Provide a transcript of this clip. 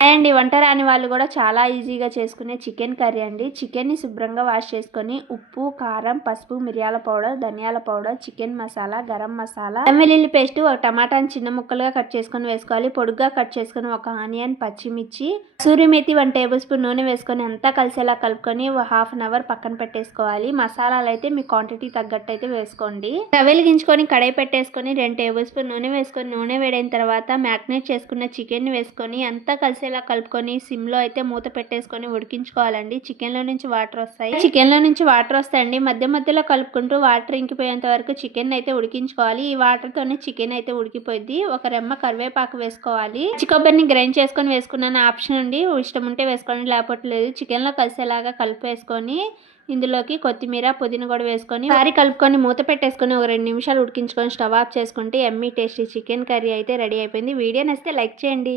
And ఈ వంట రాని వాళ్ళు కూడా చాలా ఈజీగా చేసుకునే చికెన్ కర్రీ అండి. చికెన్ని శుభ్రంగా వాష్ చేసుకొని ఉప్పు కారం పసుపు మిరియాల పౌడర్ ధనియాల పౌడర్ చికెన్ మసాలా గరం మసాలా అల్లం వెల్లుల్లి పేస్ట్ ఒక టమాటాని చిన్న ముక్కలుగా కట్ చేసుకొని వేసుకోవాలి. పొడుగ్గా కట్ చేసుకొని ఒక ఆనియన్ పచ్చిమిర్చి సూర్యమేతి వన్ టేబుల్ స్పూన్ నూనె వేసుకొని అంతా కలిసేలా కలుపుకొని హాఫ్ అన్ అవర్ పక్కన పెట్టేసుకోవాలి. మసాలాలు అయితే మీ క్వాంటిటీ తగ్గట్టు అయితే వేసుకోండి వెలిగించుకొని కడాయి పెట్టేసుకొని రెండు టేబుల్ స్పూన్ నూనె వేసుకొని నూనె వేడైన తర్వాత మ్యాగ్నేట్ చేసుకున్న చికెన్ వేసుకొని అంతా ఇలా కలుపుకొని సిమ్లో అయితే మూత పెట్టేసుకొని ఉడికించుకోవాలండి. చికెన్లో నుంచి వాటర్ వస్తాయి. చికెన్లో నుంచి వాటర్ వస్తాయండి. మధ్య మధ్యలో కలుపుకుంటూ వాటర్ ఇంకిపోయేంత వరకు చికెన్ అయితే ఉడికించుకోవాలి. ఈ వాటర్తోనే చికెన్ అయితే ఉడికిపోయింది ఒక రెమ్మ కరివేపాకు వేసుకోవాలి. కొబ్బరిని గ్రైండ్ చేసుకొని వేసుకున్నాను. ఆప్షన్ ఉండి ఇష్టం ఉంటే వేసుకోండి. లేకపోతే లేదు. చికెన్లో కలిసేలాగా కలిపేసుకొని ఇందులోకి కొత్తిమీర పుదీనా కూడా వేసుకొని వారి కలుపుకొని మూత పెట్టేసుకొని ఒక రెండు నిమిషాలు ఉడికించుకొని స్టవ్ ఆఫ్ చేసుకుంటే ఎమ్మీ టేస్టీ చికెన్ కర్రీ అయితే రెడీ అయిపోయింది. వీడియో నచ్చితే లైక్ చేయండి.